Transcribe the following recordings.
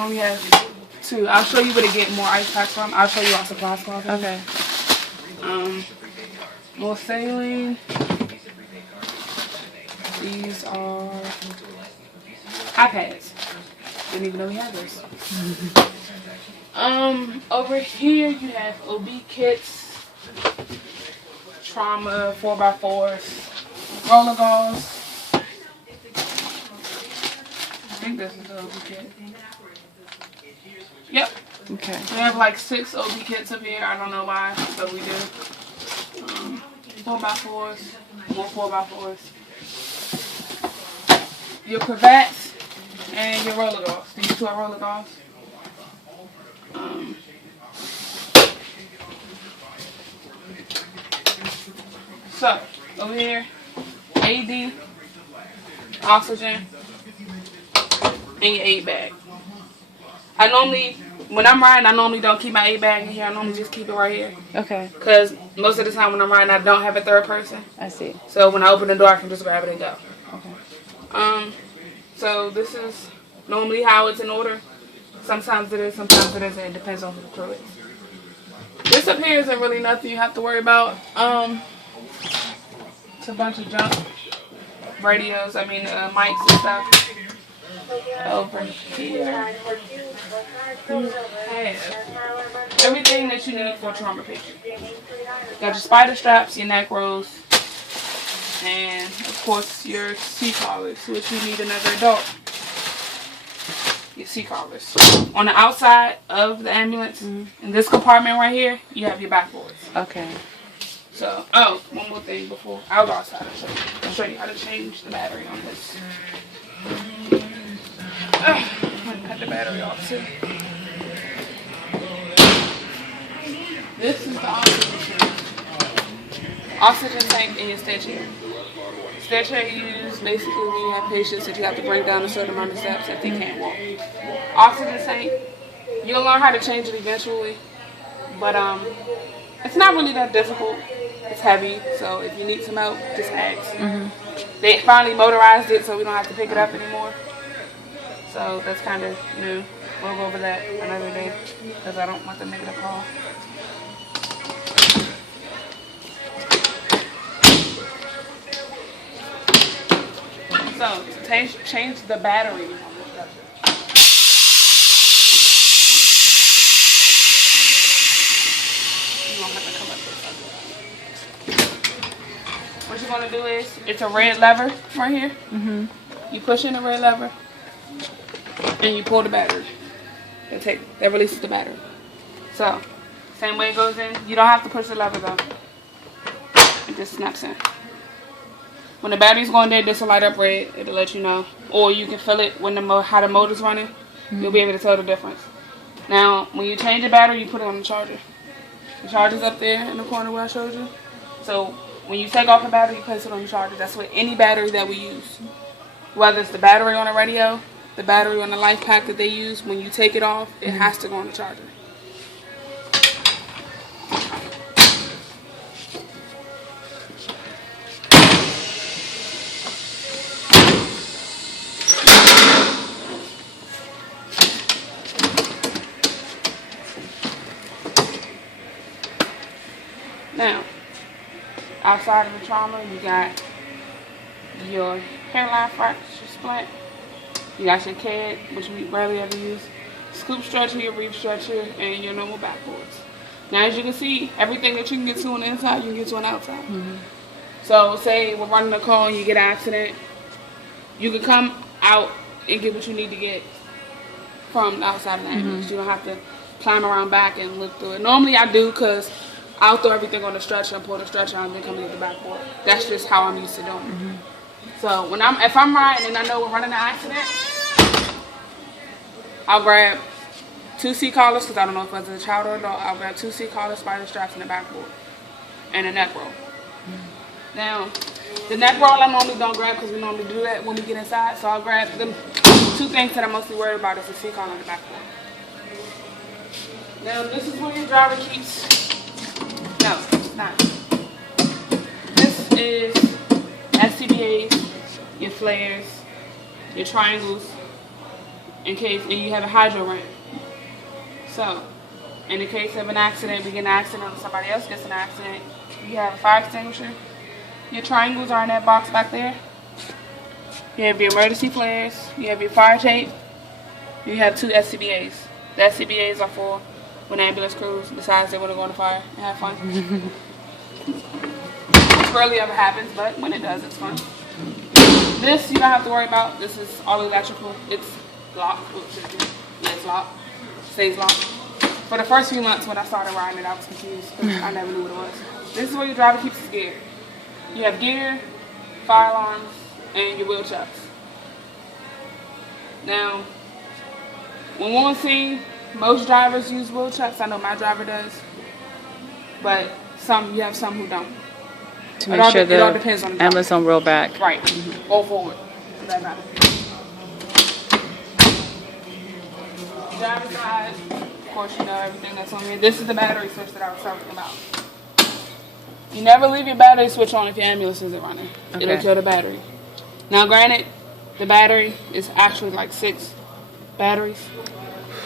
normally has 2. I'll show you where to get more ice packs from. I'll show you our supplies closet. Okay. More saline. These are iPads. Didn't even know we had this. Over here you have OB kits, trauma 4x4s, roller gauze. I think this is the OB kit. Yep. Okay. We have like 6 OB kits up here. I don't know why, but we do. 4x4s, more 4x4s. Your cravats and your roller gauze. These 2 are roller gauze. So, over here, AD, oxygen, and your aid bag. I normally, when I'm riding, I normally don't keep my aid bag in here. I normally just keep it right here. Okay. Because most of the time when I'm riding, I don't have a third person. I see. So when I open the door, I can just grab it and go. Okay. So this is normally how it's in order. Sometimes it is, sometimes it isn't. It depends on who the crew is. This up here isn't really nothing you have to worry about. It's a bunch of junk. Radios, mics and stuff. Over here, you have everything that you need for a trauma patient. You got your spider straps, your neck rolls, and of course your C-collars, which you need another adult. Your C-collars. On the outside of the ambulance, in this compartment right here, you have your backboards. Okay. So, one more thing before I'll go outside and show you. I'll show you how to change the battery on this. I'm gonna cut the battery off too. This is the oxygen tank. Oxygen tank in your stretcher chair. Stretcher you use basically when you have patients that you have to bring down a certain amount of steps if they can't walk. Oxygen tank, you'll learn how to change it eventually, but it's not really that difficult. It's heavy, so if you need some help, just ask. They finally motorized it, so we don't have to pick it up anymore. So that's kind of new. We'll go over that another day because I don't want them to make it a call. So to change the battery on the stretcher. You don't have to come up this. What you're gonna do is, it's a red lever right here. You push in the red lever. And you pull the battery. That releases the battery. So, same way it goes in. You don't have to push the lever though. It just snaps in. When the battery's going there, this will light up red. It'll let you know. Or you can feel it when how the motor's running. You'll be able to tell the difference. Now, when you change the battery, you put it on the charger. The charger's up there in the corner where I showed you. So, when you take off the battery, you place it on the charger. That's with any battery that we use. Whether it's the battery on the radio, the battery on the life pack that they use, when you take it off, it has to go on the charger. Now, outside of the trauma, you got your hairline fracture splint. You got your CAD, which we rarely ever use, scoop stretcher, your reef stretcher, and your normal backboards. Now, as you can see, everything that you can get to on the inside, you can get to on the outside. So, say we're running a call and you get an accident, you can come out and get what you need to get from the outside of the ambulance. You don't have to climb around back and look through it. Normally, I do because I'll throw everything on the stretcher and pull the stretcher out and then come and get the backboard. That's just how I'm used to doing it. So if I'm riding and I know we're running an accident, I'll grab 2 C-collars, because I don't know if it's a child or adult. I'll grab 2 C-collars, spider straps, and a backboard, and a neck roll. Now, the neck roll I normally don't grab because we normally do that when we get inside. So I'll grab them 2 things that I'm mostly worried about is the C-collar and the backboard. Now, this is where your driver keeps. No, it's not. This is SCBAs, your flares, your triangles, in case, and you have a hydro ramp. So, in the case of an accident, we get an accident or somebody else gets an accident, you have a fire extinguisher. Your triangles are in that box back there. You have your emergency flares, you have your fire tape, you have 2 SCBAs. The SCBAs are for when ambulance crews decides they want to go on a fire and have fun. Which rarely ever happens, but when it does, it's fun. This you don't have to worry about. This is all electrical. It's locked. Yeah, it's locked. Stays locked. For the first few months when I started riding it, I was confused because I never knew what it was. This is where your driver keeps his gear. You have gear, fire alarms, and your wheel chucks. Now, when we're on scene, most drivers use wheel chucks. I know my driver does, but you have some who don't. To make sure it all depends on the ambulance don't roll back. Right. Go forward. That matters. Driver's side, of course you know everything that's on here. This is the battery switch that I was talking about. You never leave your battery switch on if your ambulance isn't running. Okay. It'll kill the battery. Now granted, the battery is actually like 6 batteries.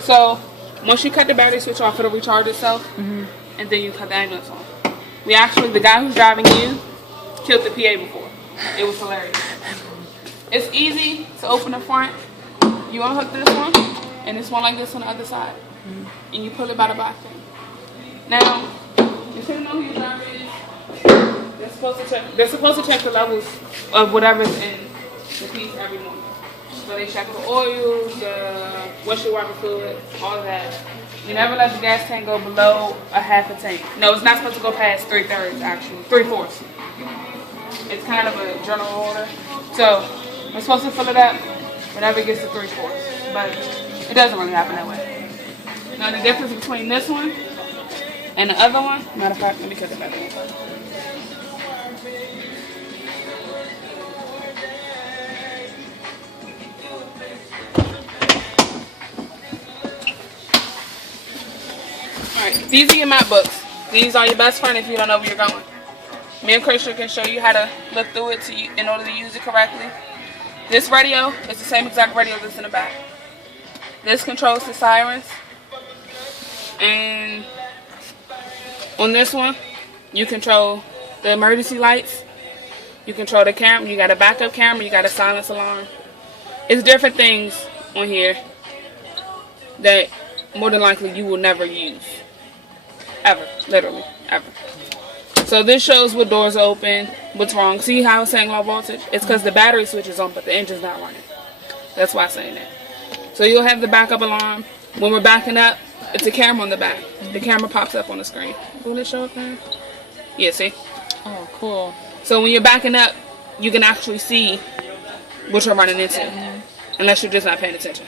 So once you cut the battery switch off, it'll recharge itself, and then you cut the ambulance on. The guy who's driving you killed the PA before. It was hilarious. It's easy to open the front. You unhook this one, and this one like this on the other side. And you pull it by the back thing. Now, you should know who your driver is. They're supposed to check the levels of whatever's in the piece every morning. So they check the oil, the windshield wiper fluid, all of that. You never let the gas tank go below a half a tank. No, it's not supposed to go past 3/3 actually, 3/4. It's kind of a general order. So we're supposed to fill it up whenever it gets to 3/4. But it doesn't really happen that way. Now the difference between this one and the other one, matter of fact, let me cut it back in. Alright, these are your map books. These are your best friend if you don't know where you're going. Me and Christian can show you how to look through it in order to use it correctly. This radio is the same exact radio that's in the back. This controls the sirens. And on this one, you control the emergency lights. You control the camera. You got a backup camera. You got a silence alarm. It's different things on here that more than likely you will never use. Ever. Literally. Ever. So this shows what doors are open, what's wrong. See how I was saying low voltage? It's because the battery switch is on, but the engine's not running. That's why I'm saying that. So you'll have the backup alarm. When we're backing up, it's a camera on the back. The camera pops up on the screen. Will it show up there? Yeah, see? Oh, cool. So when you're backing up, you can actually see what you're running into. Unless you're just not paying attention.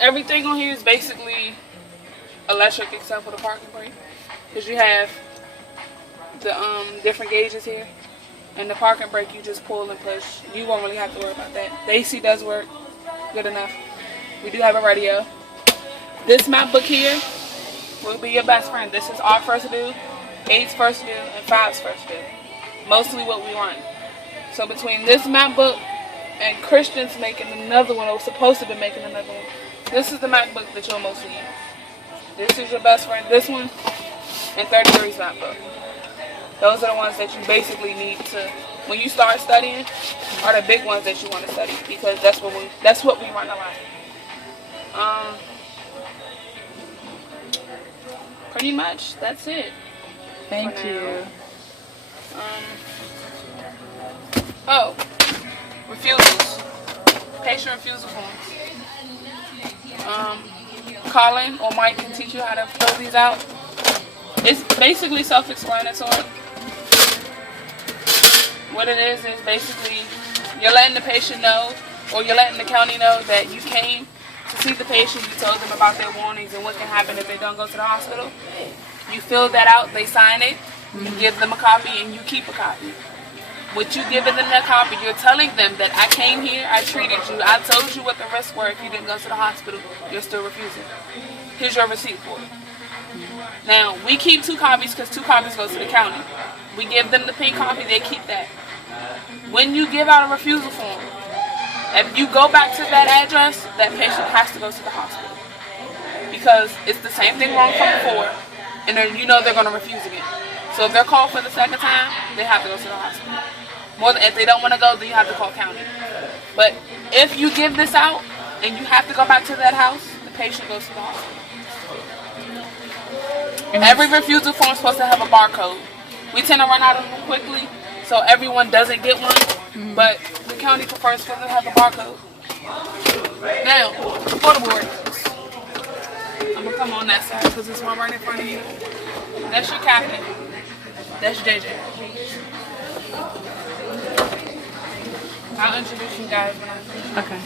Everything on here is basically electric except for the parking brake. Because you have the different gauges here. And the parking brake you just pull and push. You won't really have to worry about that. The AC does work. Good enough. We do have a radio. This map book here will be your best friend. This is our first due, 8's first due, and 5's first due. Mostly what we run. So between this map book and Christian's making another one, or supposed to be making another one, this is the map book that you'll mostly use. This is your best friend, this one, and 33's map book. Those are the ones that you basically need to, when you start studying, are the big ones that you want to study, because that's what we run a lot. Pretty much, that's it. Thank you. Oh, refusals. Patient refusal forms. Colin or Mike can teach you how to fill these out. It's basically self-explanatory. What it is basically you're letting the patient know, or you're letting the county know that you came to see the patient. You told them about their warnings and what can happen if they don't go to the hospital. You fill that out, they sign it, you give them a copy, and you keep a copy. What you giving them that copy, you're telling them that I came here, I treated you, I told you what the risks were if you didn't go to the hospital, you're still refusing. Here's your receipt for it. Now, we keep 2 copies because 2 copies go to the county. We give them the pink copy, they keep that. When you give out a refusal form, If you go back to that address, that patient has to go to the hospital. Because it's the same thing wrong from before, and then you know they're going to refuse again. So if they're called for the second time, they have to go to the hospital. More than if they don't want to go, then you have to call county. But if you give this out and you have to go back to that house, the patient goes to the hospital. Every refusal form is supposed to have a barcode. We tend to run out of them quickly, so everyone doesn't get one. But the county prefers for them to have a barcode. Now, for the board, I'm gonna come on that side because there's one right in front of you. That's your captain. That's JJ. I'll introduce you guys when I'm finished. Okay.